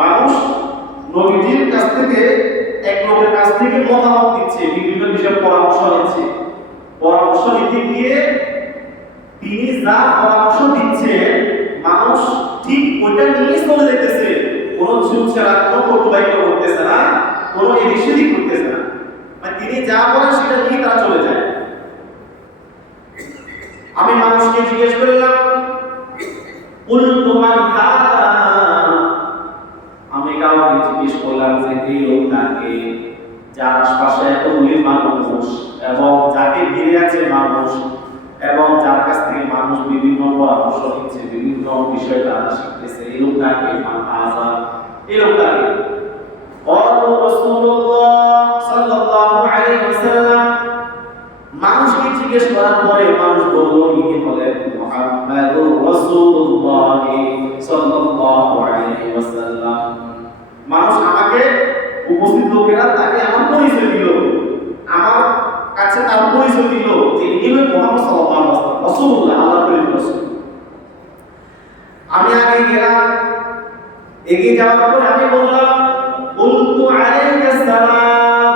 মানুষ নবীজির কাছ থেকে এক লোকের কাছ থেকে মতামত দিচ্ছে, বিভিন্ন বিষয়ে পরামর্শ নিচ্ছে। পরামর্শ নিতে গিয়ে তিনি যা পরামর্শ দিচ্ছে মানুষ ঠিক ওইটা নিয়ে চলে যেতেছে, কোনো চুপচাপ কোনো কটুবাক্য করতেছে না, কোনো এদিক সেদিক করতেছে না, মানে তিনি যা বলেন সেটা নিয়ে তারা চলে যায়। আমি মানুষকে জিজ্ঞেস করলাম, আমি কাউকে জিজ্ঞেস করলাম যে এই লোকটাকে, যার আশপাশে এতগুলি মানুষ এবং যাকে ঘিরে আছে মানুষ এবং যার কাছ থেকে মানুষ বিভিন্ন পরামর্শ নিচ্ছে, বিভিন্ন বিষয় তারা শিখতেছে, এই লোকটাকে এই লোকটাকে মানুষকে জিজ্ঞেস করার পরে মানুষ বলল ইনি হলেন মুহাম্মাদুর রাসূলুল্লাহ সাল্লাল্লাহু আলাইহি ওয়াসাল্লাম। মানুষ আমাকে, উপস্থিত লোকেরা তাকে আমার পরিচয় দিল, আমার কাছে তার পরিচয় দিল যে ইনি হলেন মুহাম্মদ সাল্লাল্লাহু আলাইহি ওয়াসাল্লাম, রাসূলুল্লাহ, আল্লাহর রাসূল। আমি আগে গেলাম, এগিয়ে যাওয়ার পরে আমি বললাম কুলতু আলাইকা সালাম,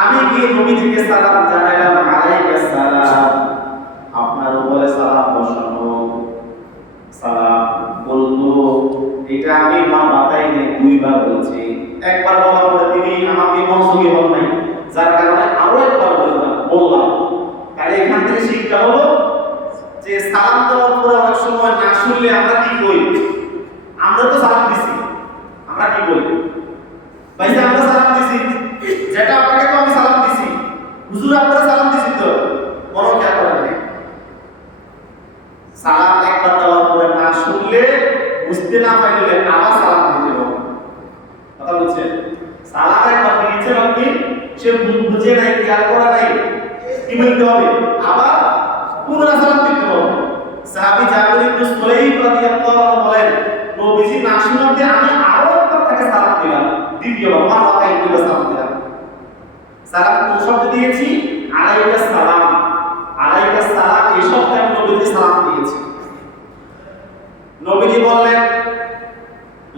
আমি গিয়ে নবীজিকে সালাম জানাইলাম, আলাইকা সালাম, আপনার উপরে সালাম বসানো। সালাম বলতো, এটা আমি মা বাতাই নেই, দুইবার বলছি। একবার বলার পরে তিনি আমাকে মনোযোগী হন নাই, যার কারণে আরো একবার বললাম। তাহলে এখান থেকে শিক্ষা হলো যে সালাম দেওয়ার পরে অনেক সময় না শুনলে আমরা কি করি, আমরা তো সালাম দিছি, আমরা কি বলি, ভাই যে আমরা সালাম দিছি, যেটা আপনাকে তো আমি সালাম দিছি, হুজুর আপনারা সালাম দিছি, তো কোনো খেয়াল করেন নাই। সালাম একবার দেওয়ার পরে না শুনলে, বুঝতে না পারলে আবার সালাম দিতে হবে। কথা বুঝছেন? সালাম একবার দিয়েছেন আপনি, সে বুঝে নাই, খেয়াল করা নাই, কি বলতে হবে, আবার পুনরায় সালাম দিতে হবে। সাহাবী জাবির ইবনে সুলাইম রাদিয়াল্লাহু আনহু বলেন, নবীজি না শোনাতে আমি আরো একবার তাকে সালাম দিলাম, দ্বিতীয়বার মাথায় তুলে সালাম দিলাম। সালাম কোন শব্দ দিয়েছি? আলাইকা সালাম, আলাইকা সালাম, এই শব্দে আমি নবীজি সালাম দিয়েছি। নবীজি বললেন,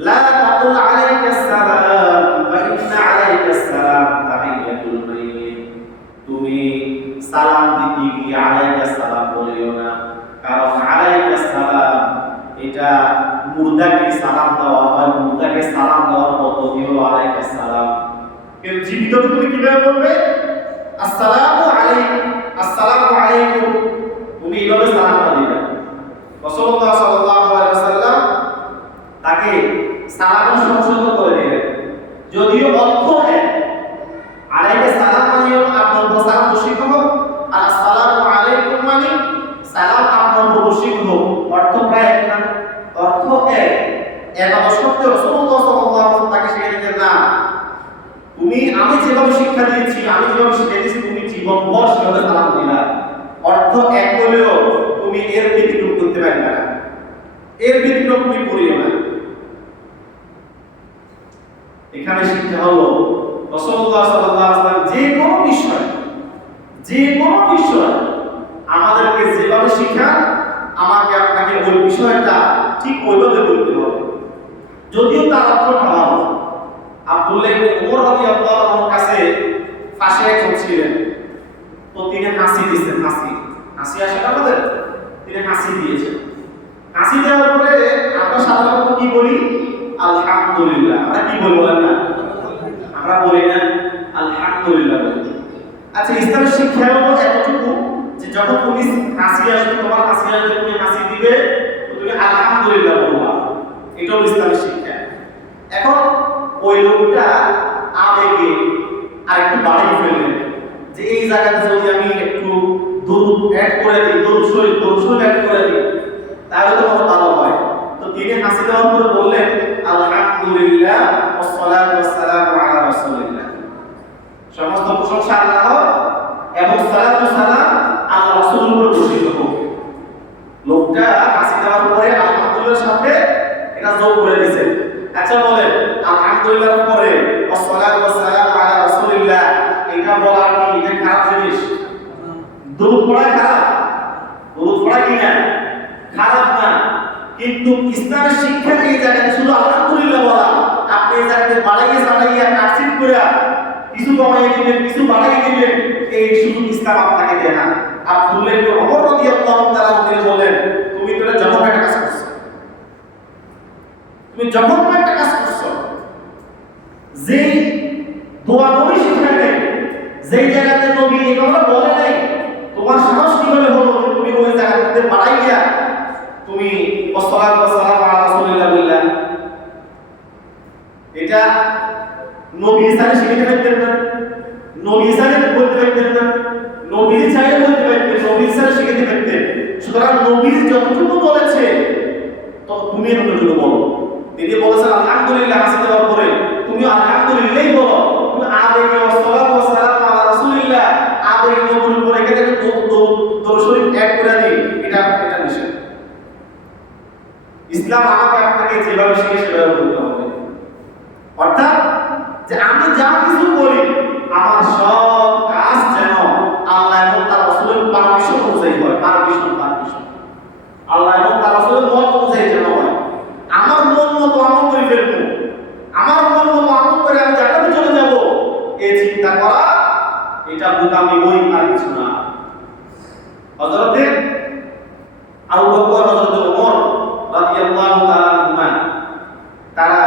লা তাকুল আলাইকা সালাম ফা ইন্না আলাইকা সালাম তাহিয়াতুল মাইয়িত, তুমি সালাম দিতে গিয়ে আলাইকা সালাম বলিও না, কারণ আলাইকা সালাম এটা মুর্দাকে সালাম দেওয়া হয়, মুর্দাকে সালাম দেওয়ার পদ্ধতি হলো আলাইকা সালাম। কিন্তু জীবিত তুমি কিভাবে বলবে? আসসালামু আলাইকুম, আসসালামু আলাইকুম, তুমি এইভাবে সালাম দিবে। রাসূলুল্লাহ সাল্লাল্লাহু আলাইহি ওয়াসাল্লাম তাকে সালাম সংশোধন করে দিলেন, যদিও অর্থ এক, আলাইকা সালাম মানে আপনার উপর সালাম বর্ষিত হোক, আর আসসালামু আলাইকুম মানে সালাম আপনার উপর বর্ষিত হোক, অর্থ প্রায় এক না, অর্থ এক। এটা সত্য রাসূলুল্লাহ সাল্লাল্লাহু আলাইহি ওয়াসাল্লাম তাকে শিখিয়ে দিলেন, না তুমি, আমি যেভাবে শিক্ষা দিয়েছি, আমি যেভাবে শিখিয়েছি, তুমি জীবনভর সেভাবে সালাম দিলা। অর্থ এক হলেও তুমি এর ব্যতিক্রম করতে পারবে না, এর ব্যতিক্রম তুমি করিও না। এখানে শিক্ষা হলো রাসূলুল্লাহ সাল্লাল্লাহু আলাইহি ওয়াসাল্লাম যে কোনো বিষয় আমাদেরকে যেভাবে শিখান, আমাকে আপনাকে ওই বিষয়টা ঠিক ওইভাবে বলতে হবে, যদিও তার অর্থটা ভালো। আব্দুল্লাহ ইবনে উমর রাদিয়াল্লাহু আনহুর কাছে পাশে একজন ছিলেন, তো তিনি হাসি দিয়েছেন, হাসি আসে না আমাদের, তিনি হাসি দিয়েছেন। হাসি দেওয়ার পরে আমরা সাধারণত কি বলি? আলহামদুলিল্লাহ। আমরা কি বলি বলেন না? আমরা বলি না আলহামদুলিল্লাহ বলি। আচ্ছা, ইসলামের শিক্ষা হলো এতটুকু যে যখন তুমি হাসি আসবে, তোমার হাসি আসবে, তুমি হাসি দিবে, তুমি আলহামদুলিল্লাহ বলবা, এটা হলো ইসলামের শিক্ষা। এখন ওই লোকটা আবেগে আর একটু বাড়িয়ে ফেললেন যে এই জায়গাতে যদি আমি একটু দুরূদ অ্যাড করে দিই, দুরূদ শরীফ অ্যাড করে দিই, তাহলে তো কত ভালো হয়। তো তিনি হাসি দেওয়ার পরে বললেন, আলহামদুলিল্লাহ ওয়াসসালাতু ওয়াসসালামু আলা রাসূলিল্লাহ, সমস্ত প্রশংসা আল্লাহর এবং সালাত ও সালাম আল্লাহ রাসূলের উপর বর্ষিত হোক। লোকটা হাসি দেওয়ার পরে আলহামদুলিল্লাহর সাথে এটা যোগ করে দিয়েছে। আচ্ছা বলেন, আলহামদুলিল্লাহর পরে ওয়াসসালাতু ওয়াসসালামু আলা রাসূলিল্লাহ, এটা বলা কি এটা খারাপ জিনিস? দুরূদ পড়া খারাপ? দুরূদ পড়া কি না খারাপ না, কিন্তু ইসলামের শিক্ষা এই জায়গায় শুধু এই সুযোগ ইসলাম আপনাকে দেয় না। আব্দুল্লাহ ইবনে ওমর রাদিয়াল্লাহু তাআলা বলেন, তুমি তো যখন একটা কাজ করছো, তুমি যখন একটা কাজ করছো, যেই দোয়া নবী শিখায় নাই, যেই জায়গাতে নবী এই কথা বলে নাই, তোমার সাহস কিভাবে হলো তুমি ওই জায়গাতে পালাইয়া তুমি ওয়াসসালাতু ওয়াসসালামু আলা রাসূলিল্লাহ বললা? এটা নবী সাহেব শিখাতে পারতেন না, নবী সাহেব বলতে পারতেন না, নবী সাহেব বলতে পারতেন, নবী সাহেব শিখাতে পারতেন। সুতরাং নবী যতটুকু বলেছে তো তুমি ততটুকু বলো। তিনি বলেছেন আলহামদুলিল্লাহ হাসি দেওয়ার পরে তুমি আলহামদুলিল্লাহই বলো। তুমি আবেগে ওয়াসসালাতু ওয়াসসালামু আলা রাসূলিল্লাহ আবেগে নবীর উপরে এখানে দরুদ শরীফ এক করে দিই, এটা নিষেধ। ইসলাম আমাকে আপনাকে যেভাবে শিখে সেভাবে বলতে হবে। অর্থাৎ যে আমি যা কিছু করি আমার সব কাজ যেন আল্লাহ এবং তার রাসূলের পারমিশন অনুযায়ী হয়। পারমিশন আল্লাহ এবং তার রাসূলের মত অনুযায়ী যেন হয়। আমার মন মতো আমল করে ফেলবো, আমার মন মতো আমল করে আমি জান্নাতে চলে যাব, এই চিন্তা করা এটা বোকামি, বই আর কিছু না। হযরত আবু বকর, হযরত ওমর রাদিয়াল্লাহু তাআলা আনহুমা, তারা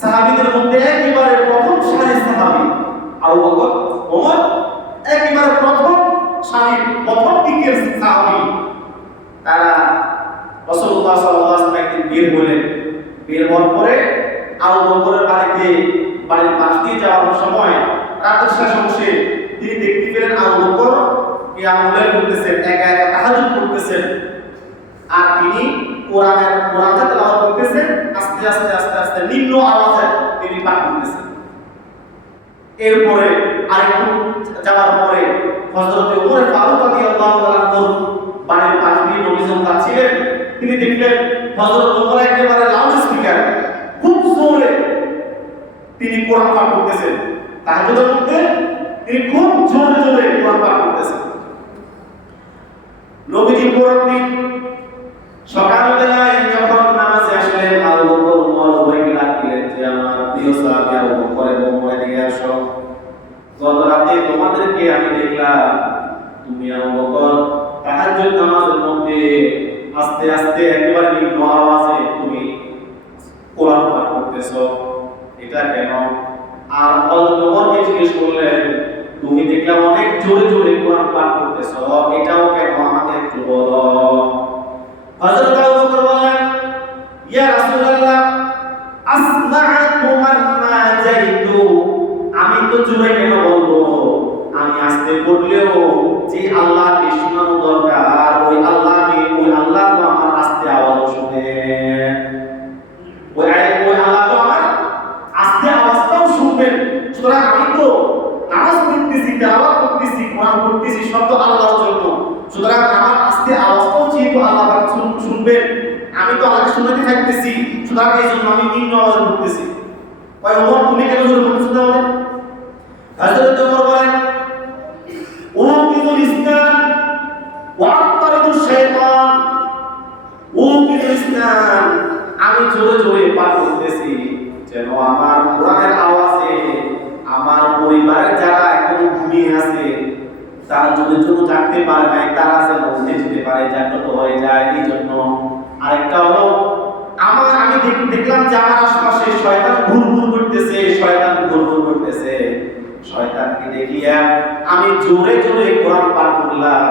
সাহাবীদের মধ্যে একেবারে প্রথম সারির সাহাবী। আবু বকর, ওমর একেবারে প্রথম সারির প্রথম দিকের সাহাবী। তারা রাসূলুল্লাহ সাল্লাল্লাহু আলাইহি ওয়াসাল্লাম একদিন বের হলেন। বের হওয়ার পরে আবু বকরের বাড়ির পাশ দিয়ে যাওয়ার সময় রাতের শেষ অংশে তিনি দেখতে পেলেন আবু বকর কিয়ামুল করতেছেন, একা একা তাহাজ্জুদ করতেছেন, আর তিনি কোরআন তেলাওয়াত করতেছেন। আস্তে আস্তে আস্তে আস্তে নিম্ন আওয়াজে তিনি পাঠ করতেছেন। এরপরে আরেকটু যাওয়ার পরে হযরত ওমর ফারুক রাদিয়াল্লাহু তাআলা বাড়ির পাশ দিয়ে নবী সাল্লাল্লাহু ছিলেন। তিনি দেখলেন হযরত ওমর একেবারে লাউড স্পিকার খুব জোরে তিনি কোরআন পাঠ করতেছেন। তাহাজ্জুদের মধ্যে তিনি খুব জোরে জোরে কোরআন পাঠ করতেছেন। নবীজি পরদিন সকালবেলায় যখন নামাজে আসলেন, আবু বকর ওমর উভয়কে ডাক দিলেন যে আমার প্রিয় সাহাবী আবু বকর এবং ওমর এদিকে আসো। গত রাতে তোমাদেরকে আমি দেখলাম তুমি আবু বকর তাহাজ্জুদ নামাজের মধ্যে আস্তে আস্তে একেবারে নিম্ন আওয়াজে তুমি কোরআন পাঠ করতেছো, এটা কেন? আর ওমরকে জিজ্ঞেস করলেন তুমি দেখলাম অনেক জোরে জোরে কোরআন পাঠ করতেছো, এটাও কেন আমাকে একটু বলো। হযরত আবু বকর বলেন ইয়া রাসূলুল্লাহ আসমা'তু মান নাজাইতু, আমি তো জোরে কেন বলবো, আমি আস্তে বললেও যে আল্লাহকে শোনানো দরকার ওই আল্লাহ তো আমার আস্তে আওয়াজ শুনে, ওই আল্লাহ তো আমার আস্তে আওয়াজটাও শুনবেন। সুতরাং আমি তো নামাজ পড়তেছি, তেলাওয়াত করতেছি, কোরআন পড়তেছি সব তো আল্লাহর জন্য। সুতরাং আমার আস্তে আওয়াজটাও যেহেতু আল্লাহ পাক শুনবেন, আমি তো আল্লাহকে শোনাতে থাকতেছি, সুতরাং এই জন্য আমি নিম্ন আওয়াজে পড়তেছি। ওই ওমর তুমি কেন জোরে বলছো তাহলে? হযরত ওমর বলেন ও বিদুল ইসলাম ওয়া আতারিদুশ শাইতান, ও বিদুল ইসলাম আমি জোরে জোরে পাঠ করতেছি যেন আমার কোরআনের আওয়াজে আমার পরিবারের যারা এখন ঘুমিয়ে আছে তারা যদি জাগতে পারে নাই তারা যেন উঠে যেতে পারে, জাগ্রত হয়ে যায়। এই জন্য আরেকটা হলো আমি দেখলাম যে আমার আশপাশে শয়তান ঘুরঘুর করতেছে, শয়তানকে দেখিয়া আমি জোরে জোরে কোরআন পাঠ করলাম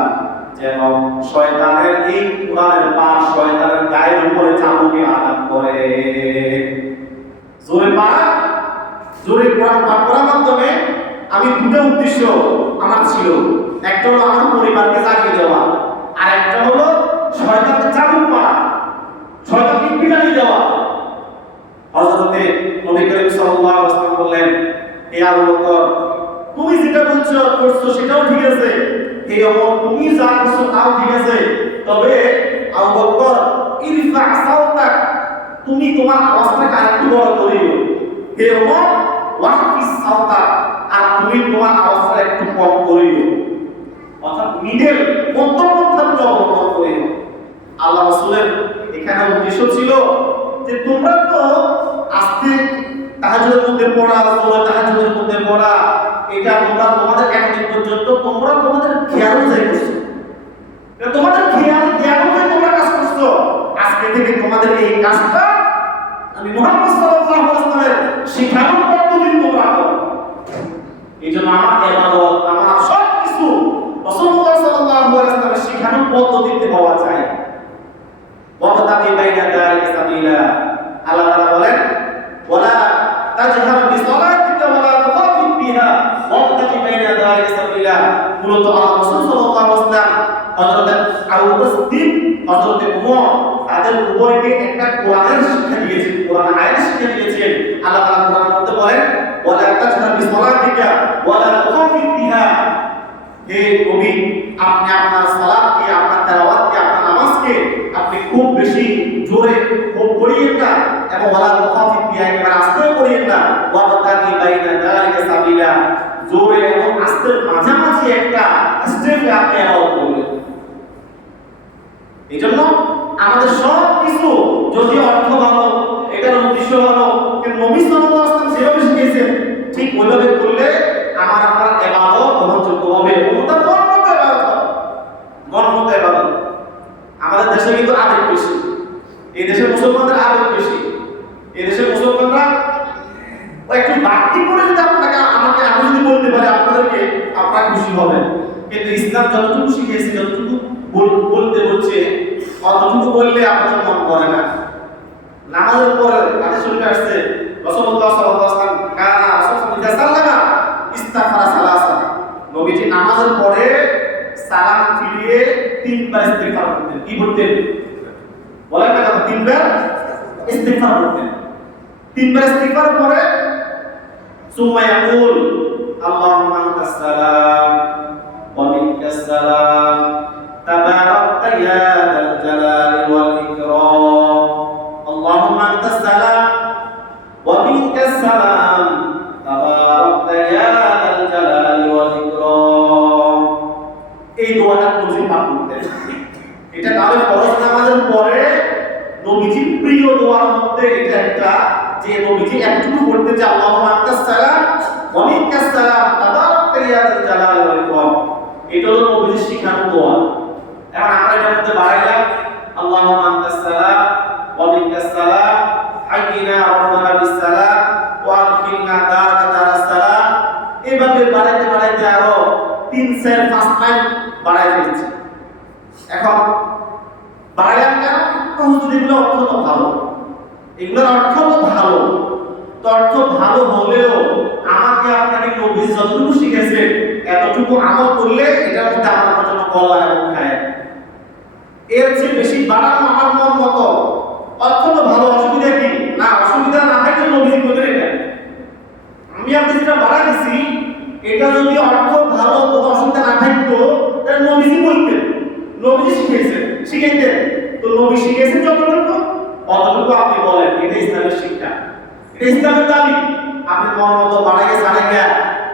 যেন শয়তানের এই কোরআনের পাঠ শয়তানের গায়ের উপরে চাবুকে আঘাত করে। জোরে কোরআন পাঠ করার মাধ্যমে আমি দুটো উদ্দেশ্য আমার ছিল, একটা হলো আমার পরিবারকে জাগিয়ে দেওয়া, আর একটা হলো শয়তানকে চাবুক মারা, শয়তানকে পিটানি দেওয়া। হযরতে নবী করিম সাল্লাল্লাহু আলাইহি ওয়াসাল্লাম বললেন হে আবু বকর তুমি যেটা করছো সেটাও ঠিক আছে, হে ওমর তুমি যা করছো তাও ঠিক আছে, তবে আবু বকর ইরফা সাওতাক তুমি তোমার আওয়াজটাকে আরেকটু বড় করিও, হে ওমর ওয়াহফিস সাওতাক আর তুমি তোমার আওয়াজটা একটু কম করিও। অর্থাৎ মিডল মধ্যপন্থাকে অবলম্বন করিও। আল্লাহ রাসূলের এখানে উদ্দেশ্য ছিল যে তোমরা তো আস্তে তাহাজ্জুদের মধ্যে পড়া, তোমরা তাহাজ্জুদের মধ্যে পড়া, এটা তোমরা তোমাদের এতদিন পর্যন্ত তোমরা তোমাদের খেয়াল অনুযায়ী করছো, তোমাদের খেয়াল জ্ঞান অনুযায়ী তোমরা কাজ করছো। আজকে থেকে তোমাদের এই কাজটা আমি মুহাম্মদ সাল্লাল্লাহু আলাইহি ওয়াসাল্লামের শিখানোর পদ্ধতি তোমরা করো। এই জন্য আমার ইবাদত, আমার সব কিছু রাসূলুল্লাহ সাল্লাল্লাহু আলাইহি ওয়াসাল্লামের শিখানোর পদ্ধতিতে হওয়া চাই। ওয়াবতাগি বাইনা যালিকা সাবিলা, আল্লাহ তাআলা বলেন ওয়ালা তাজহার বিসালাতিকা ওয়ালা তুখাফিত বিহা ওয়াবতাগি বাইনা যালিকা সাবিলা। মূলত আল্লাহ রাসূল সাল্লাল্লাহু আলাইহি ওয়াসাল্লাম হযরত আবু বকর সিদ্দিক, হযরত ওমর তাদের উভয়কে একটা কোরআনের শিক্ষা দিয়েছেন, কোরআন আয়াতের শিক্ষা দিয়েছেন। আল্লাহ তাআলা কোরআনের মধ্যে বলেন ওয়ালা তাজহার বিসালাতিকা ওয়ালা তুখাফিত বিহা, হে নবী আপনি আপনার সালাতকে, আপনার তেলাওয়াতকে, আপনার নামাজকে আপনি খুব বেশি জোরে খুব করিয়েন না এবং ওয়ালা তুখাফিত বিহা একেবারে আস্তেও করিয়েন না। ওয়াবতাগি বাইনা যালিকা সাবিলা, জোরে এবং আস্তের মাঝামাঝি একটা স্টেপে আপনি ইবাদত করবেন। এই জন্য আমাদের সব কিছু যদি অর্থ ভালো, এটার উদ্দেশ্য ভালো, কিন্তু নবী সাল্লাল্লাহু আলাইহি ওয়াসাল্লাম যেভাবে শিখিয়েছেন ঠিক ওইভাবে করলে আমার আপনার ইবাদত গ্রহণযোগ্য হবে। ওটা মন মতো ইবাদত হবে, মন মতো ইবাদত। আমাদের দেশে কিন্তু আবেগ বেশি, এই দেশের মুসলমানদের আবেগ বেশি। এই দেশের মুসলমানরা একটু বাড়তি করে যদি আপনাকে আমাকে আমি যদি বলতে পারি আপনাদেরকে, আপনারা খুশি হবেন। কিন্তু ইসলাম যতটুকু শিখিয়েছে, যতটুকু বলতে বলছে, অতটুকু বললে আপনাদের মন করে না। নামাজের পরে হাদিস শরীফে আসছে রাসূলুল্লাহ সাল্লাল্লাহু আলাইহি ওয়াসাল্লাম কানা রাসূলুল্লাহ সাল্লাল্লাহু ইস্তাগফারা সালাসা, নবীজি নামাজের পরে সালাম ফিরিয়ে তিনবার ইস্তিগফার করতেন। কি বলতেন বলেন না, তিনবার ইস্তিগফার করতেন। তিনবার ইস্তিগফার পরে সুম্মা ইয়াকুল আল্লাহুম্মা আনতাস সালাম ওয়া মিনকাস সালাম তাবারাকতা ইয়া যাল জালালি ওয়াল ইকরাম, আল্লাহুম্মা আনতাস সালাম ওয়া মিনকাস সালাম তাবারাকতা ইয়া যাল জালালি ওয়াল ইকরাম। এই দোয়াটা নবী পাঠ করতেন। এটা তাহলে ফরজ নামাজের পরে নবীজির প্রিয় দোয়ার মধ্যে এটা একটা, যে নবীজি একটু করতে যে আল্লাহুম্মা আনতাস সালাম ওয়া মিনকাস সালাম তাবারাকতা ইয়া যাল জালালি ওয়াল ইকরাম, এটা হলো নবীজির শিখানো দোয়া। এখন আমরা এর মধ্যে বাড়াইলাম আল্লাহুম্মা আনতাস সালাম ওয়া মিনকাস সালাম হাইয়িনা রাব্বানা বিস সালাম ওয়া আদখিলনা দারাকা দারাস সালাম। এইভাবে বাড়াইতে বাড়াইতে আরো 3-4-5 লাইন বাড়াই ফেলছি। এখন বাড়াইলাম কেন? হুজুর এগুলো অর্থ তো ভালো, এগুলোর অর্থ তো ভালো, তো অর্থ ভালো হলেও আমাকে আপনাকে নবী যতটুকু শিখেছে এতটুকু আমল করলে এটার মধ্যে আমার জন্য কল্যাণ এবং খায়। এর চেয়ে বেশি বাড়ানো আমার মন মতো, অর্থ তো ভালো, অসুবিধা কি? না, অসুবিধা না থাকলে নবীজি বলেন এটা আমি আপনি যেটা বাড়া দিছি এটা যদি অর্থ ভালো কোনো অসুবিধা না থাকতো তাহলে নবীজি বলতেন, নবীজি শিখাইতেন। তো নবী শিখিয়েছেন যতটুকু অতটুকু আপনি বলেন, এটা ইসলামের শিক্ষা, এটা ইসলামের দাবি। আপনি মন মতো বাড়াইয়া ছাড়াইয়া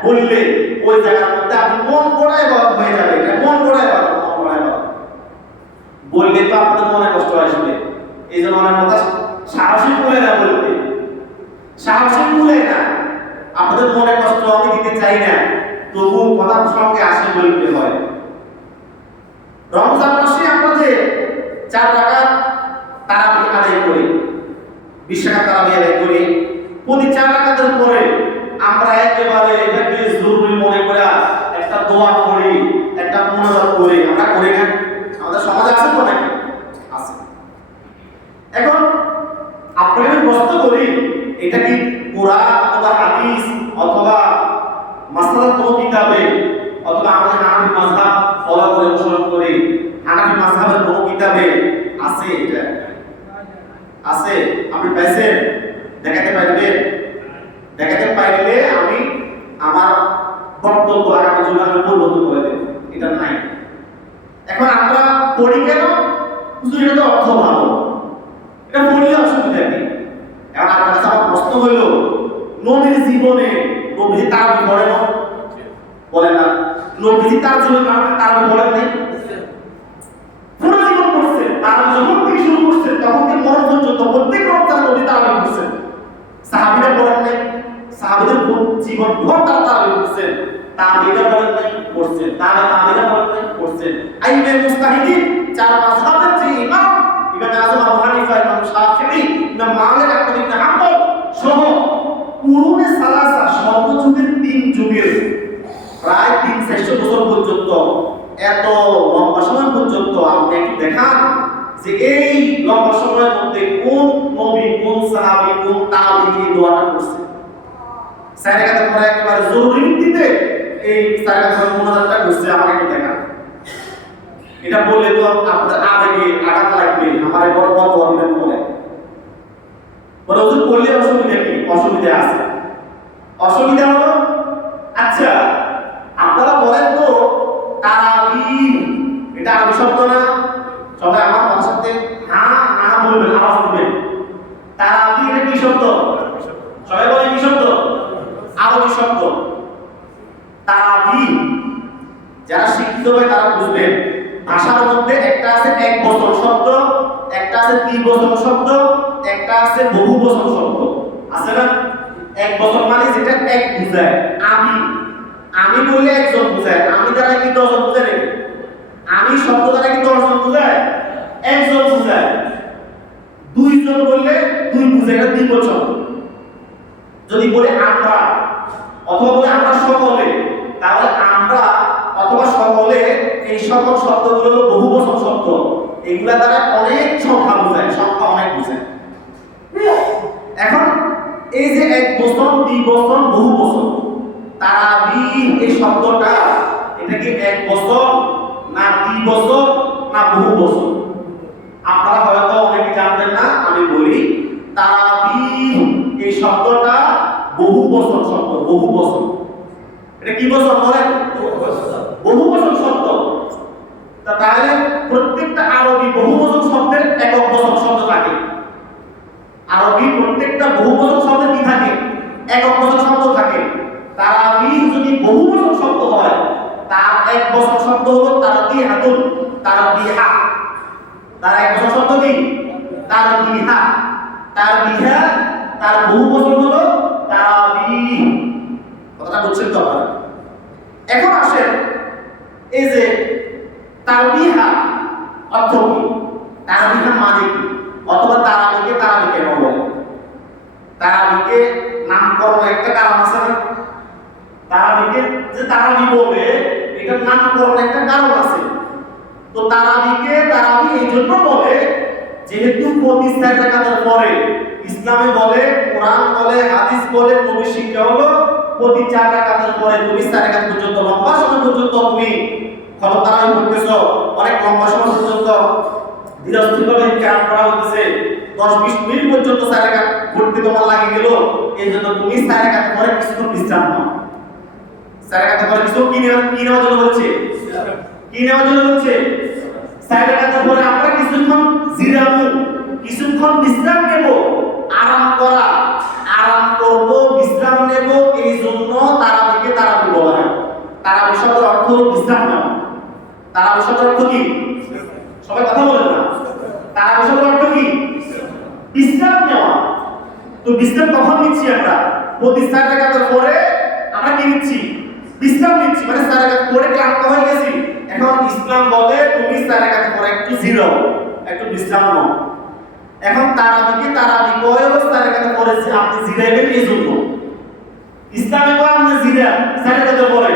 বললে ওই জায়গার মধ্যে আপনি মন গড়ায় বাদ হয়ে যাবে। এটা মন গড়ায় বাদ, মন গড়ায় বাদ বললে তো আপনাদের মনে কষ্ট আসবে। এই জন্য অনেক কথা সাহসী বলে না, বলতে সাহসী বলে না, আপনাদের মনে কষ্ট আমি দিতে চাই না, তবু কথার সঙ্গে আসে বলতে হয়। রমজান মাসে আমরা যে 4 রাকাত তারাবি আদায় করি, 20 রাকাত তারাবি আদায় করি, প্রতি 4 রাকাতের পরে আমরা একেবারে এটাকে জরুরি মনে করে একটা দোয়া করি, একটা মুনাজাত করি। আমরা করি না? আমাদের সমাজে আছে তো নাকি? আছে। এখন আপনাকে আমি প্রশ্ন করি, এটা কি কোরআন অথবা হাদিস অথবা মাসআলার কোনো কিতাবে অথবা আমরা হানাফি মাযহাব ফলো করে অনুসরণ করি, হানাফি মাযহাবের কোনো কিতাবে আছে? এটা আছে? আপনি পাইছেন? দেখাতে পারবেন? দেখাতে পারলে আমি আমার বক্তব্য আগামী জুমার পরিবর্তন করে দেব। এটা নাই। এখন আমরা পড়ি কেন? হুজুর এটা তো অর্থ ভালো, এটা পড়লে অসুবিধা কি? এখন আপনার কাছে আমার প্রশ্ন হইল, নবীর জীবনে নবীজি তারাবি পড়ে না? বলে না? নবীজি তার জীবনে তারাবি পড়েন নাই? পুরো জীবন পড়ছে। তারাবি যখন থেকে শুরু করছেন তখন থেকে মরণ পর্যন্ত প্রত্যেক রমজান নবী তারাবি পড়ছেন। সাহাবীরা পড়েন নাই? সাহাবীদের জীবনভর তারা তারাবি করছেন, তাবিরা বলেন নাই করছেন, তাবিরা বলেন নাই করছেন। আইমে মুস্তাহিদিন চার মাযহাবের যে ইমাম ইমাম আযম আবু হানিফা, ইমাম শাফিঈ, ইমাম মালিক, আহমদ ইবনে হাম্বল সহ কুরুনে সালাসা সর্বযুগের 3 যুগের প্রায় 300 বছর পর্যন্ত, এত লম্বা সময় পর্যন্ত আপনি একটু দেখান যে এই লম্বা সময়ের মধ্যে কোন নবী, কোন সাহাবী, কোন তাবিঈ এই দোয়াটা করছে। সাইরাকাতের পরে একেবারে জরুরি ভিত্তিতে এই সাইরাকাতের মুনাজাতটা করছে, আমাকে একটু দেখান। এটা বললে তো আপনাদের আবেগে আঘাত লাগবে, আমার বড় বড় দিনের পরে বড় হুজুর বললে অসুবিধা কি? অসুবিধা আছে। অসুবিধা হলো, আচ্ছা আপনারা বলেন তো তারাবিহ এটা আরবি শব্দ না? সবাই আমার কথার সাথে হ্যাঁ না বলবেন, আওয়াজ দিবেন। তারাবিহ এটা কি শব্দ? সবাই বলেন কি শব্দ? আরবি শব্দ। তারাবিহ যারা শিক্ষিত হয় তারা বুঝবেন, ভাষার মধ্যে একটা আছে এক বচন শব্দ, একটা আছে দ্বিবচন শব্দ, একটা আছে বহু বচন শব্দ, আছে না? এক বচন মানে যেটা এক বুঝায়, আমি বললে একজন বুঝায়, আমি দ্বারা কি 10 জন বুঝায় নাকি? আমি শব্দ দ্বারা কি 10 জন বুঝায়? একজন বুঝায়। 2 জন বললে 2 বুঝায়, এটা দ্বিবচন। যদি বলে আমরা অথবা বলে আমরা সকলে, তাহলে আমরা অথবা সকলে এই সকল শব্দগুলো হলো বহুবচন শব্দ। এগুলা দ্বারা অনেক সংখ্যা বোঝায়, সংখ্যা অনেক বোঝায়। এখন এই যে এক বচন, দ্বিবচন, বহুবচন, তারাবিহ এই শব্দটা এটা কি এক বচন না দ্বিবচন না বহুবচন? আপনারা হয়তো অনেকে জানতেন না, আমি বলি তারাবিহ এই শব্দটা বহুবচন শব্দ, বহুবচন। এটা কি বচন বলেন? বহুবচন শব্দ। তাহলে প্রত্যেকটা আরবি বহুবচন শব্দের একক বচন শব্দ থাকে। আরবি প্রত্যেকটা বহুবচন শব্দের কি থাকে? একক বচন শব্দ থাকে। তারাবিহ যদি বহুবচন শব্দ হয়, তার এক বচন শব্দ হলো তারবিহাতুন, তারবিহা। তার এক বচন শব্দ কি? তারবিহা। তারবিহা তার বহুবচন হলো তারাবিহ। কথাটা বুঝছেন তো আপনারা? এখন আসেন, এই যে তারবিহা অর্থ কি? তারবিহা মানে কি? অথবা তারাবিকে তারাবি কেন বলে? তারাবিকে নামকরণ একটা কারণ আছে না? তারাবিকে যে তারাবি বলে এটার নামকরণ একটা কারণ আছে। তো তারাবিকে তারাবি এই জন্য বলে যেহেতু প্রতি 4 রাকাতের পরে ইসলামে বলে, কোরআন বলে, হাদিস বলে, নবী শিক্ষা হলো প্রতি 4 রাকাতের পরে তুমি 4 রাকাত পর্যন্ত লম্বা সময় পর্যন্ত তুমি তারাবি পড়তেছো, অনেক লম্বা সময় পর্যন্ত ধীরস্থিরভাবে ক্যাম্প করা হচ্ছে, 10-20 মিনিট পর্যন্ত 4 রাকাত পড়তে তোমার লাগে গেল, এই জন্য তুমি 4 রাকাত পরে কিছুক্ষণ বিশ্রাম নাও। 4 রাকাত পরে কিছু কি নেওয়ার জন্য হচ্ছে? কি নেওয়ার জন্য হচ্ছে? 4 রাকাত পরে আমরা কিছুক্ষণ জিরামু, কিছুক্ষণ বিশ্রাম নেব, আরাম করা, আরাম করব, বিশ্রাম নেব, এই জন্য তারাবিকে তারাবি বলা হয়। তারাবি শব্দের অর্থ হলো বিশ্রাম নেওয়া। তারাবি শব্দের অর্থ কি? সবাই কথা বলেন না। তারাবি শব্দের অর্থ কি? বিশ্রাম নেওয়া। তো বিশ্রাম কখন নিচ্ছি আমরা? প্রতি 4 রাকাতের পরে আমরা কি নিচ্ছি? বিশ্রাম নিচ্ছি। মানে 4 রাকাত পরে ক্লান্ত হয়ে গেছি, এখন ইসলাম বলে তুমি 4 রাকাতের পরে একটু জিরাও, একটু বিশ্রাম নাও। এখন তারাবিকে তারাবি কয় অবস্থা রাখাতে পড়েছে, আপনি জিরাইবেন এই জন্য। ইসলামে কয় আপনি জিরা 4 রাকাতের পরে।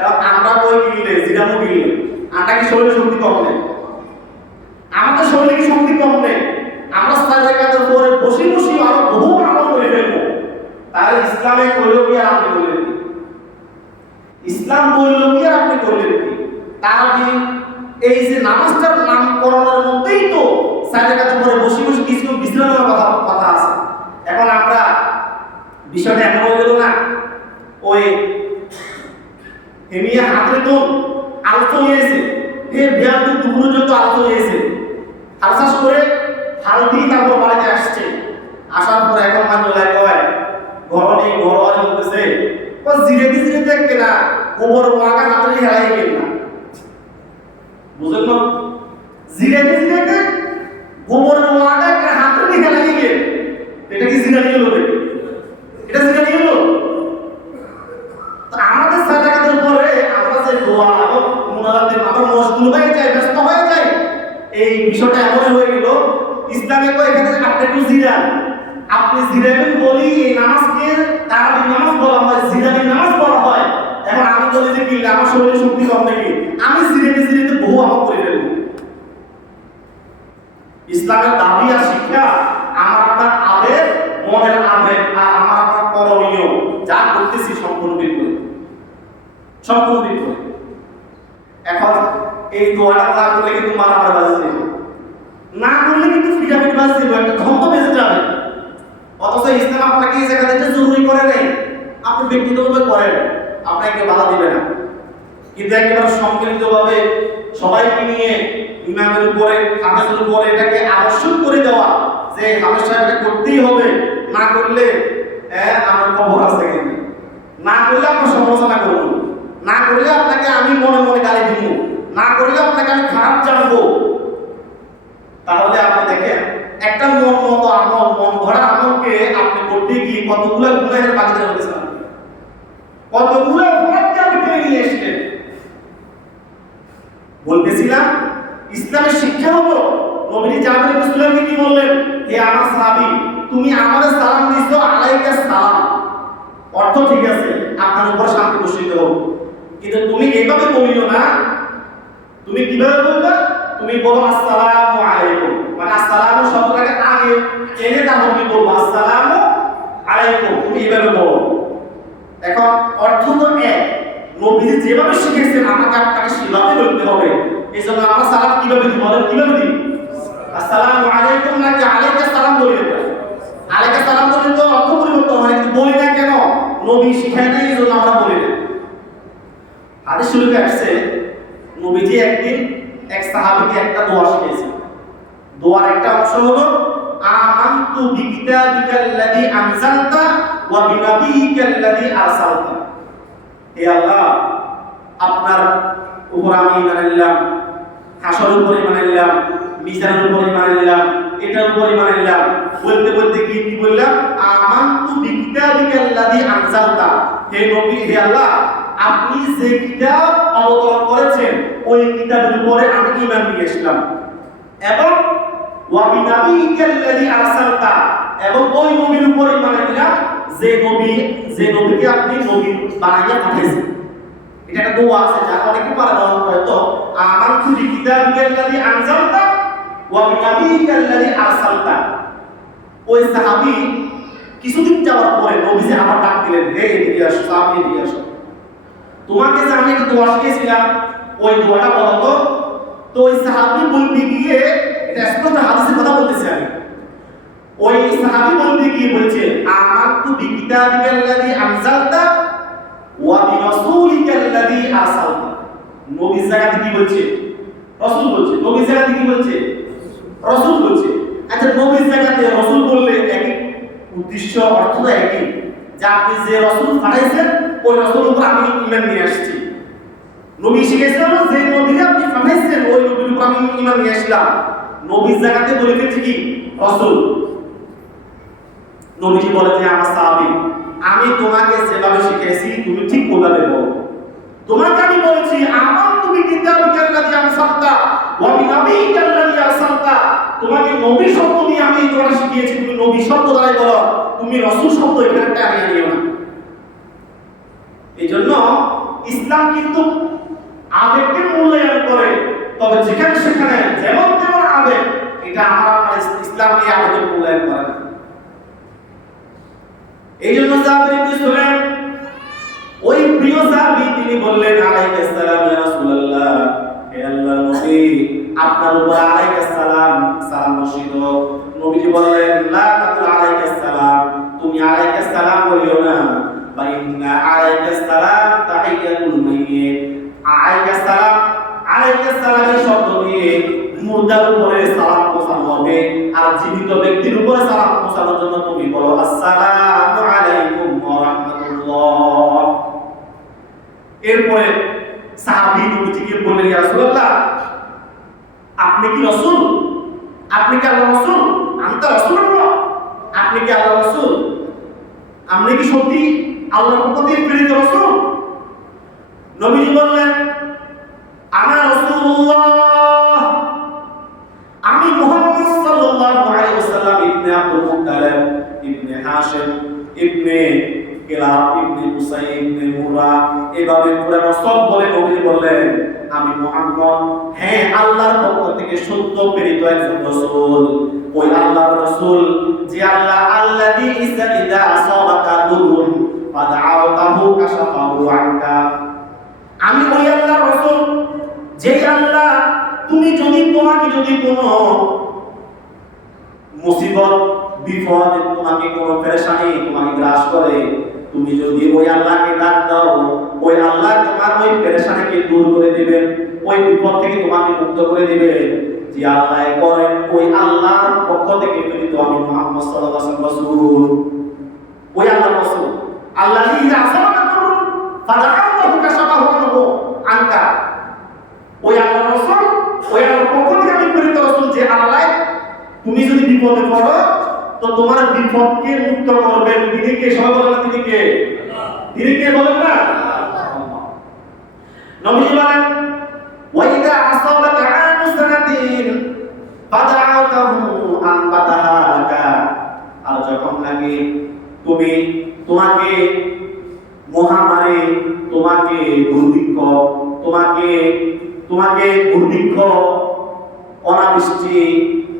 এখন আমরা কই গিলে জিরামো গিলে, আমরা কি শরীরে শক্তি কম নেই? আমাদের শরীরে কি শক্তি কম নেই? আমরা 4 রাকাতের পরে বসে বসে আরো বহু আমল করে ফেলবো। তাহলে ইসলামে কইলো কি আর আপনি করলেন কি? ইসলাম বললো কি আর আপনি করলেন কি? তারাবি এই যে নামাজটার নামকরণের মধ্যেই তো 4 রাকাতের পরে বসে বসে কিছু বিশ্রামের কথা আছে। এখন আমরা বিষয়টা এমন হয়ে গেল না, ওই হেমিয়া হাতে তো আলোচনা হয়েছে, এ বিয়ার দুপুর পর্যন্ত আলোচনা হয়েছে, হালচাষ করে হাল দিয়ে তারপর বাড়িতে আসছে। আসার পরে এখন মানুষলাই কয় ঘর নেই, ঘর আজ বলতেছে ও জিরেতে জিরেতে কেনা গোবর ওয়াকা হাতে হেলাই গেল না, বুঝলেন না? জিরেতে জিরেতে গোবর ওয়াকা হাতে হেলাই গেল, এটা কি জিরা নিয়ে হলো? এটা জিরা নিয়ে হলো? আপনি জিরাবেন বলি এই নামাজকে তারাবির নামাজ বলা হয়, জিরাবের নামাজ বলা হয়। এখন আমি বলি যে কি আমার শরীরে শক্তি কম নাকি, আমি জিরাতে বহু আমল করে ফেলবো। ইসলামের দাবি আর শিক্ষা আমার আপনার আবেগ, মনের আবেগ আর আমার আপনার করণীয় যা করতেছি সম্পূর্ণ বিপরীত, সম্পূর্ণ বিপরীত। এখন এই দোয়াটা না করলে কিন্তু মারামারি বাজে যাবে, না করলে কিন্তু ফিটাফিট বাজে যাবে, একটা ধন্দ বেঁচে যাবে। অথচ ইসলাম আপনাকে এই জায়গা থেকে জরুরি করে নেই, আপনি ব্যক্তিগতভাবে করেন, আপনাকে বাধা দিবে না। কিন্তু একেবারে সম্মিলিতভাবে সবাইকে নিয়ে ইমামের উপরে, হাফেজের উপরে এটাকে আবশ্যক করে দেওয়া যে হাফেজ সাহেব এটা করতেই হবে, না করলে আমার খবর আছে কিন্তু, না করলে আপনার সমালোচনা করবো, না করলে আপনাকে আমি মনে মনে গালি দিব, না করলে আপনাকে আমি খারাপ জানবো। তাহলে আপনি দেখেন একটা মন মতো আমল, মন ভরা আমলকে আপনি করতে গিয়ে কতগুলো গুনাহের বাগিদার হয়েছেন, কতগুলো অপরাধকে আপনি টেনে নিয়ে এসেছিলেন। বলতেছিলাম ইসলামের শিক্ষা হলো নবী জাবের ইবনে সুলাইমকে কি বললেন, হে আমার সাহাবী তুমি আমাদের সালাম দিছো আলাইকা সালাম, অর্থ ঠিক আছে আপনার উপর শান্তি বর্ষিত হোক, কিন্তু তুমি এইভাবে বলিও না। তুমি কিভাবে বলবে? তুমি বলো আসসালামু আলাইকুম, মানে আসসালামু শব্দটাকে আগে এনে তারপর তুমি বলবো আসসালামু আলাইকুম, তুমি এইভাবে বলো। এখন অর্থ তো এক, নবীজি যেভাবে শিখিয়েছেন আমাকে আপনাকে সেভাবে বলতে হবে। এই জন্য আমরা সালাম কিভাবে দিব, বলেন কিভাবে দিব? আসসালামু আলাইকুম নাকি আলাইকা সালাম বলি? আলাইকা সালাম বলি তো অর্থ পরিবর্তন হয়, কিন্তু বলি না কেন? নবী শিখায় নাই, এই জন্য আমরা বলি না। হাদিস শরীফে আসছে নবীজি একদিন এক সাহাবীকে একটা দোয়া শিখিয়েছেন। দোয়ার একটা অংশ হলো আমানতু বিকিতাবিকাল্লাযী আনজালতা ওয়া বিনাবিয়িকাল্লাযী আরসালতা। হে আল্লাহ, আপনার উপর আমি ঈমান আনলাম, হাসরের উপর ঈমান আনলাম, মিজানের উপর ঈমান আনলাম, এটার উপর ঈমান আনলাম। বলতে বলতে কি বললাম? আমানতু বিকিতাবিকাল্লাযী আনজালতা। হে নবী, হে আল্লাহ, আপনি যে কিতাব অবতরণ করেছেন ওই কিতাবের উপরে আমি ঈমান নিয়ে আসলাম, এবং ওয়া বিনাবিয়িকাল্লাযী আরসালতা, এবং ওই নবীর উপর ঈমান আনলাম যে নবীকে আপনি নবী বানাইয়া পাঠিয়েছেন। এটা একটা দোয়া আছে যা অনেকে পারে না, হয়তো আমানতু বিকিতাবিকাল্লাযী আনজালতা ওয়া বিনাবিয়িকাল্লাযী আরসালতা। ওই সাহাবী কিছুদিন যাওয়ার পরে নবীজি আবার ডাক দিলেন, হে এদিকে আসো, সাহাবী এদিকে আসো, তোমাকে যে আমি একটা দোয়া শিখিয়েছিলাম ওই দোয়াটা বলো তো। তো ওই সাহাবী বলতে গিয়ে, এটা স্পষ্ট হাদিসের কথা বলতেছি আমি, ওই সাহাবী বলতে গিয়ে বলছে আমানতু বিকিতাবিকাল্লাযী আনজালতা ওয়া বিরাসূলিকাল্লাযী আরসালতা। নবী জায়গাতে কি বলছে? রাসূল বলছে। নবী জায়গাতে কি বলছে? রাসূল বলছে। আচ্ছা, নবী জায়গাতে রাসূল বললে একই উদ্দেশ্য, অর্থ তো একই, যে আপনি যে রাসূল পাঠাইছেন ওই রাসূলের উপর আমি ঈমান নিয়ে আসছি। নবী শিখিয়েছেন যে নবীকে আপনি পাঠাইছেন ওই নবীর উপর আমি ঈমান নিয়ে আসলাম। নবীর জায়গাতে বলে ফেলছে কি? রাসূল। নবীজি বলে যে আমার সাহাবী, আমি তোমাকে যেভাবে শিখিয়েছি তুমি ঠিক ওভাবে বলো। তোমাকে আমি বলেছি আমানতু বিকিতাবিকাল্লাযী আনজালতা ওয়া বিনাবিয়িকাল্লাযী আরসালতা, তোমাকে নবী শব্দ দিয়ে আমি এই দোয়াটা শিখিয়েছি, তুমি নবী শব্দ দ্বারাই বলো, তুমি রাসূল শব্দ এখানে টানিয়ে নিও না। এইজন্য ইসলাম কিন্তু আবেগকে মূল্যায়ন করে, তবে যেখানে সেখানে যেমন তেমন আবেগ, এটা আমার আপনার ইসলাম এই আবেগের মূল্যায়ন করে না। এই জন্য জাবের ইবনে সুলাইম, ওই প্রিয় সাহাবী, তিনি বললেন আলাইহিস সালাম ইয়া রাসূলুল্লাহ, হে আল্লাহর নবী আপনার উপর আলাইহিস সালাম, সালাম বর্ষিত হোক। নবীজি বললেন লা তাকুল আলাইহিস সালাম, তুমি আলাইহিস সালাম বলিও না, বা ইন্না আলাইহিস সালাম তাহিয়াতুল মাইয়িত। আলাইহিস সালাম, আলাইহিস সালামের শব্দ দিয়ে মুর্দার উপরে সালাম পৌঁছানো হবে, আর জীবিত ব্যক্তির উপরে সালাম পৌঁছানোর জন্য তুমি বলো আসসালামু আলাইকুম ওয়া রাহমাতুল্লাহ। এরপরে সাহাবী নবীজিকে বললেন ইয়া রাসূলুল্লাহ, আপনি কি রাসূল? আপনি কি আল্লাহর রাসূল? আনতা রাসূলুল্লাহ, আপনি কি আল্লাহর রাসূল? আপনি কি সত্যি আল্লাহর পক্ষ থেকে প্রেরিত রাসূল? নবীজি বললেন আনা রাসূলুল্লাহ, আমি মুহাম্মদ সাল্লাল্লাহু আলাইহি ওয়াসাল্লাম ইবনে আব্দুল মুত্তালিব হাশিম ইবনে কিলাব ইবনে কুসাই ইবনে মুরা এভাবে পুরো সব বলে নবী বললেন আমি মুহাম্মদ হ্যাঁ আল্লাহর পক্ষ থেকে সত্য প্রেরিত একজন রাসূল। ওই আল্লাহর রাসূল যে আল্লাযী ইযা আসাবাকা দুরুন ফাদআউতাহু কাশাফাহু আনকা। আমি ওই আল্লাহর রাসূল যে আল্লাহ তোমাকে যদি কোনো মুসিবত বিপদ তোমাকে কোনো পেরেশানি তোমাকে গ্রাস করে, তুমি যদি ওই আল্লাহকে ডাক দাও, ওই আল্লাহ তোমার ওই পেরেশানিকে দূর করে দিবেন, ওই বিপদ থেকে তোমাকে মুক্ত করে দিবেন। যে আল্লাহ করেন ওই আল্লাহর পক্ষ থেকে প্রেরিত আমি মুহাম্মদ সাল্লাল্লাহু আলাইহি ওয়াসাল্লাম ওই আল্লাহর রাসূল। আল্লাযী আসাবাকা দুরুন ফাদআউতাহু কাশাফাহু আনকা। ওই আল্লাহর রাসূল ওই আল্লাহর পক্ষ থেকে আমি প্রেরিত রাসূল যে আল্লাহ তুমি যদি বিপদে পড়ো তো তোমার বিপদকে মুক্ত করবেন তিনি কে? সবাই বলেন না তিনি কে? তিনি কে বলেন না? নবী বলেন ওয়াইদা আসাবাকা আনু সানাতিন ফাদআউতাহু আন বাতাহাকা। আর যখন নাকি তোমাকে মহামারী, তোমাকে দুর্ভিক্ষ, তোমাকে দুর্ভিক্ষ, অনাবৃষ্টি,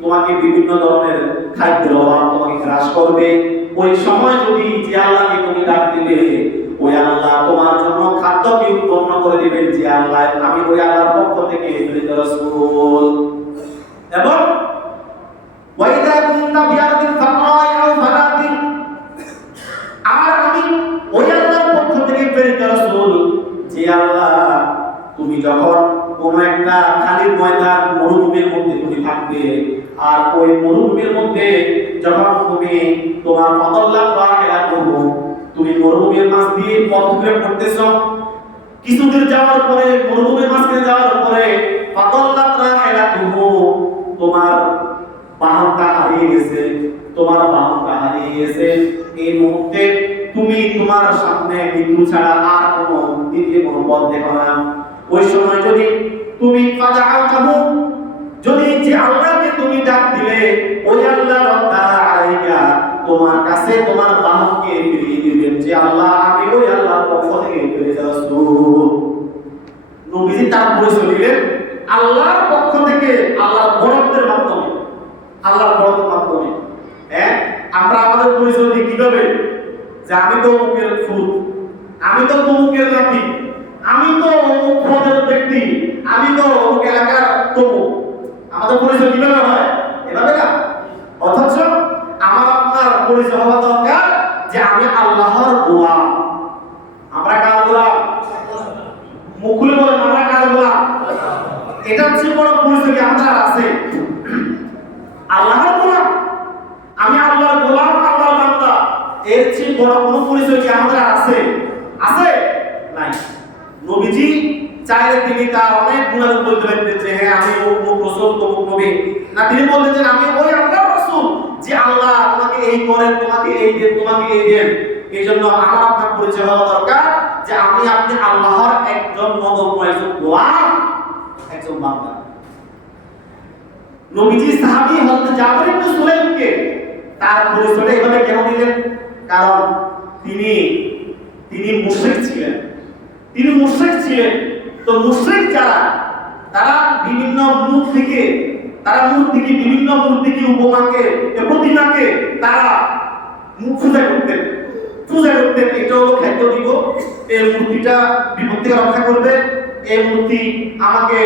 তোমাকে বিভিন্ন ধরনের খাদ্যের অভাব তোমাকে গ্রাস করবে, ওই সময় যদি যে আল্লাহকে তুমি ডাক দিবে ওই আল্লাহ তোমার জন্য খাদ্যকে উৎপন্ন করে দিবেন। যে আল্লাহ আমি ওই আল্লাহর পক্ষ থেকে প্রেরিত রাসূল। এবং ওয়াইদা কুনতা বিআরদিন ফাকরাই আও ফালাতিন, আর আমি ওই আল্লাহর পক্ষ থেকে প্রেরিত রাসূল যে আল্লাহ তুমি যখন কোনো একটা খালি ময়দান মরুভূমির মধ্যে তুমি থাকবে, আর ওই মরুভূমির মধ্যে যখন তুমি তোমার ফদল্লাহ খেলা করবো, তুমি মরুভূমির মাঝ দিয়ে পথ ধরে পড়তেছ, কিছুদূর যাওয়ার পরে মরুভূমির মাঝখানে যাওয়ার পরে ফদল্লাহ খেলা করবো, তোমার বাহনটা হারিয়ে গেছে, এই মুহূর্তে তুমি তোমার সামনে মৃত্যু ছাড়া আর কোনো দ্বিতীয় কোনো পথ দেখো না। ওই সময় যদি তুমি যদি যে আল্লাহকে তুমি ডাক দিলে ওই আল্লাহ রাব্বানা আলাইকা তোমার কাছে তোমার বাহনকে ফিরিয়ে দিবেন। যে আল্লাহ আমি ওই আল্লাহর পক্ষ থেকে প্রেরিত রাসূল। নবীজি তার পরিচয় দিলেন আল্লাহর পক্ষ থেকে, আল্লাহর বরত্বের মাধ্যমে, হ্যাঁ আমরা আমাদের পরিচয় দিই কিভাবে? যে আমি তো অমুকের ফুল, আমি তো অমুকের নাতি, আমি তো অমুক পদের ব্যক্তি, আমি তো অমুক এলাকার তমুক। আমাদের পরিচয় কিভাবে হয়? এভাবে না। অথচ আমার আপনার পরিচয় হওয়া দরকার যে আমি আল্লাহর গোলাম। আমরা কার গোলাম? মুখ খুলে বলেন আমরা কার গোলাম? এটা হচ্ছে বড় পরিচয় কি আমাদের আছে? আল্লাহর গোলাম, আমি আল্লাহর গোলাম, আল্লাহর বান্দা। এর চেয়ে বড় কোনো পরিচয় কি আমাদের আছে? আছে? নাই। নবীজি চাইলে তিনি তার অনেক গুণাগুণ বলতে পারতেন যে হ্যাঁ আমি অমুক রাসূল, তমুক নবী। না, তিনি বলতেন যে আমি ওই আল্লাহর রাসূল যে আল্লাহ তোমাকে এই করেন, তোমাকে এই দেন, তোমাকে এই দেন। এই জন্য আমার আপনার পরিচয় হওয়া দরকার যে আপনি আল্লাহর একজন নগণ্য, একজন গোলাম, একজন বান্দা। নবীজি সাহাবী হযরত জাবির ইবনে সুলাইমকে তার পরিচয়টা এভাবে কেন দিলেন? কারণ তিনি মুশরিক ছিলেন। তো মুশরিক যারা, তারা বিভিন্ন মূর্তিকে বিভিন্ন মূর্তিকে, উপমাকে, প্রতিমাকে তারা পূজা করতেন। এটা হলো খাদ্য দিব, এই মূর্তিটা বিপদ থেকে রক্ষা করবে, এই মূর্তি আমাকে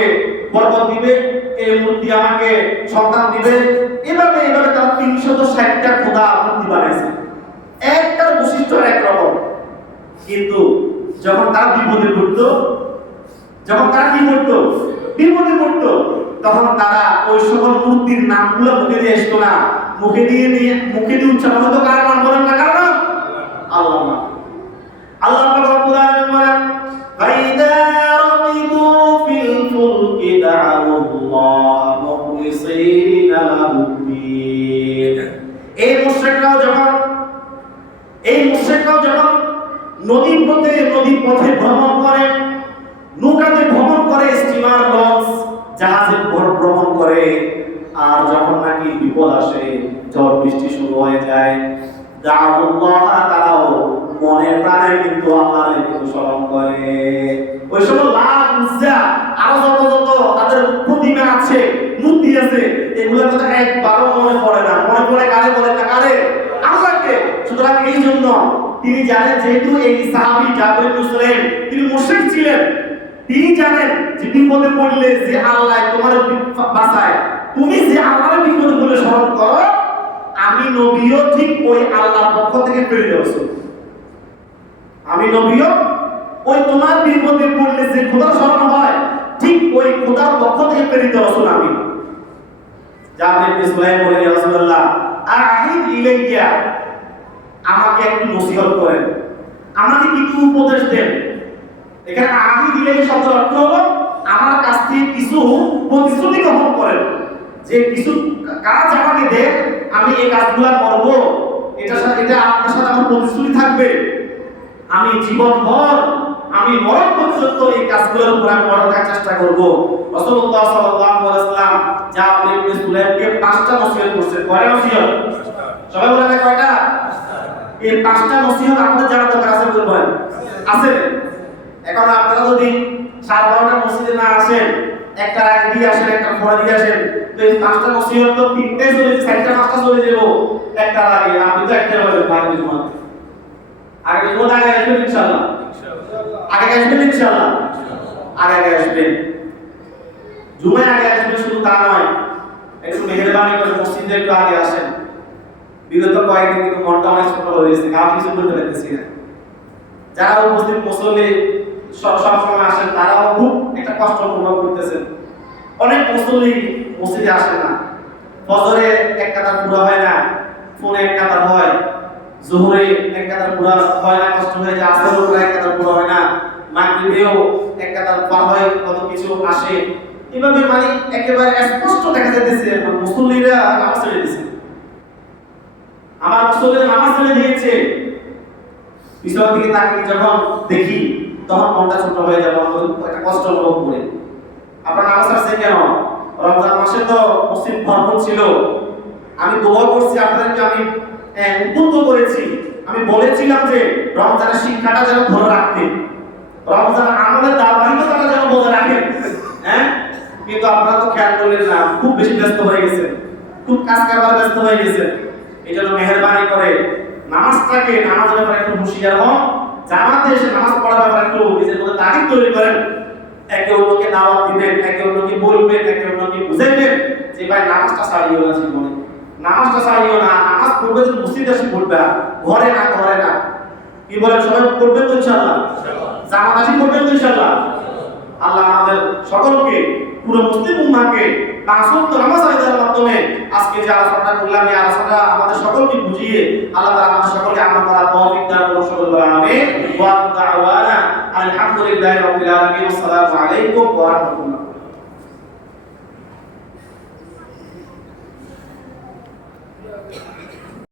বরকত দিবে, এই মূর্তি আমাকে সন্তান দিবে। এভাবে তারা ৩৬০টা খোদা মূর্তি বানাইছে। একটার বৈশিষ্ট্য একরকম। কিন্তু যখন তারা বিপদে পড়তো, তখন তারা ওই সকল মূর্তির নামগুলো মুখে দিয়ে আসতো না। মুখে দিয়ে উচ্চারণ হতো কার নাম? বলেন না কার নাম? আল্লাহ নাম। আল্লাহ রাব্বুল আলামিন বলেন ফাইদা রাকিবু ফিল ফুলকি দা'উল্লাহ মুখলিসিনা লাহুদ্দিন। এই মুশরিকরাও যখন নদী পথে ভ্রমণ করে, নৌকাতে ভ্রমণ করে, স্টিমার, লঞ্চ, জাহাজে ভ্রমণ করে, আর যখন নাকি বিপদ আসে, ঝড় বৃষ্টি শুরু হয়ে যায়, দাউল্লাহ, তারাও মনে প্রাণে কিন্তু আল্লাহকে কিন্তু স্মরণ করে। ওই সময় লাভ উজ্জা আরো যত যত তাদের প্রতিমা আছে, মূর্তি আছে, এগুলোর কথা একবারও মনে পড়ে না। মনে পড়ে কারে? বলে না কারে? আল্লাহকে। সুতরাং এই জন্য তিনি জানেন, যেহেতু এই সাহাবী জাবির ইবনে সুলাইম তিনি মুশরিক ছিলেন, তিনি জানেন যে বিপদে পড়লে যে আল্লাহ তোমার বাঁচায়, তুমি যে আল্লাহর বিপদে পড়লে স্মরণ করো, আমি নবীও ঠিক ওই আল্লাহর পক্ষ থেকে প্রেরিত রাসূল। আমি নবীও ওই তোমার বিপদে পড়লে যে খোদার স্মরণ হয়, ঠিক ওই খোদার পক্ষ থেকে প্রেরিত রাসূল আমি। জাবির ইবনে সুলাইম বলেন, ইয়া রাসূলুল্লাহ আ'হিদ ইলাইয়া, আমাকে একটু নসিহত করেন, আমাকে কিছু উপদেশ দেন। এখানে আ'হিদ ইলাইয়া শব্দের অর্থ হলো আমার কাছ থেকে কিছু প্রতিশ্রুতি গ্রহণ করেন, যে কিছু কাজ আমাকে দেন, আমি এই কাজগুলো করব, এটা আপনার সাথে আমার প্রতিশ্রুতি থাকবে, আমি জীবনভর, আমি মরণ পর্যন্ত এই কাজগুলোর উপর আমি অটল থাকার চেষ্টা করব। রাসূলুল্লাহ সাল্লাল্লাহু আলাইহি ওয়াসাল্লাম জাবির ইবনে সুলাইমকে 5টা নসিহত করছেন। কয়টা নসিহত? সবাই বলেন কয়টা? এই 5টা নসিহত আমাদের জানা দরকার আছে, বলবেন আছে? এখন আপনারা যদি 12টা মসজিদে না আসেন, একটা আগে দিয়ে আসেন, একটা পরে দিয়ে আসেন, তো এই 5টা নসিহত তো 3টাই চলে যাবে, 4টা 5টা চলে যাবো একটা আগে। আপনি তো একটা বলেন আগে জুমা, আগে জুমা আগে আসবেন ইনশাআল্লাহ, আগে আসবেন ইনশাআল্লাহ, আগে আসবেন, জুমায় আগে আসবেন। শুধু তা নয়, একটু মেহেরবানি করে মসজিদে একটু আগে আসেন। বিগত কয়েকদিন কিন্তু মনটা অনেক ছোট হয়ে গেছে, আমি কিছু বলতে পারতেছি না। যারা উপস্থিত মুসল্লি সব সময় আসেন, তারাও খুব একটা কষ্ট অনুভব করতেছেন। অনেক মুসল্লি মসজিদে আসেন না, ফজরে এক কাতার পুরো হয় না, ফোনে এক কাতার হয়, জোহরে এক কাতার পুরো হয় না, কষ্ট হয়ে যায়, আসরেও পুরো এক কাতার পুরো হয় না, মাগরিবেও এক কাতার পার হয়, কত কিছু আসে। এভাবে মানে একেবারে স্পষ্ট দেখা যাচ্ছে মুসল্লিরা নামাজ ছেড়ে দিয়েছে। আমার মুসল্লিরা নামাজ ছেড়ে দিয়েছে, পিছনের দিকে তাকিয়ে যখন দেখি তখন মনটা ছোট হয়ে যাবে, একটা কষ্ট অনুভব করে। আপনার নামাজ আসছে কেন? রমজান মাসে তো মসজিদ ভরপুর ছিল, আমি দোয়া করছি আপনাদেরকে, আমি উদ্বুদ্ধ করেছি, আমি বলেছিলাম যে রমজানের শিক্ষাটা যেন ধরে রাখতে, রমজানের আমলের ধারাবাহিকতাটা যেন বজায় রাখেন। হ্যাঁ, কিন্তু আপনারা তো খেয়াল করলেন না, খুব বেশি ব্যস্ত হয়ে গেছেন, খুব কাজ কারবার ব্যস্ত হয়ে গেছেন। এই জন্য মেহেরবানি করে নামাজটাকে, নামাজের ব্যাপারে একটু হুঁশিয়ার হন, জামাতে এসে নামাজ পড়ার ব্যাপারে একটু নিজের মধ্যে তাগিদ তৈরি করেন, একে অন্যকে দাওয়াত দিবেন, একে অন্যকে বলবেন, একে অন্যকে বুঝাইবেন যে ভাই নামাজটা ছাড়িও না, জীবনে নামাজটা ছাড়িও না, নামাজ পড়বে তো মসজিদে এসে পড়বে, ঘরে না, ঘরে না। কি বলেন, সবাই পড়বেন তো ইনশাআল্লাহ? জামাত আসি পড়বেন তো ইনশাআল্লাহ? আল্লাহ আমাদের সকলকে, পুরো মুসলিম উম্মাহকে 5 ওয়াক্ত নামাজ আদায়ের মাধ্যমে আজকে যে আলোচনা করলাম, এই আলোচনা আমাদের সকলকে বুঝিয়ে আল্লাহ তাআলা আমাদের সকলকে আমল করার তৌফিক দান করুন। সকল বলেন আমিন। ওয়া দাওয়ানা আলহামদুলিল্লাহি রাব্বিল আলামিন। আসসালামু আলাইকুম ওয়া রাহমাতুল্লাহ।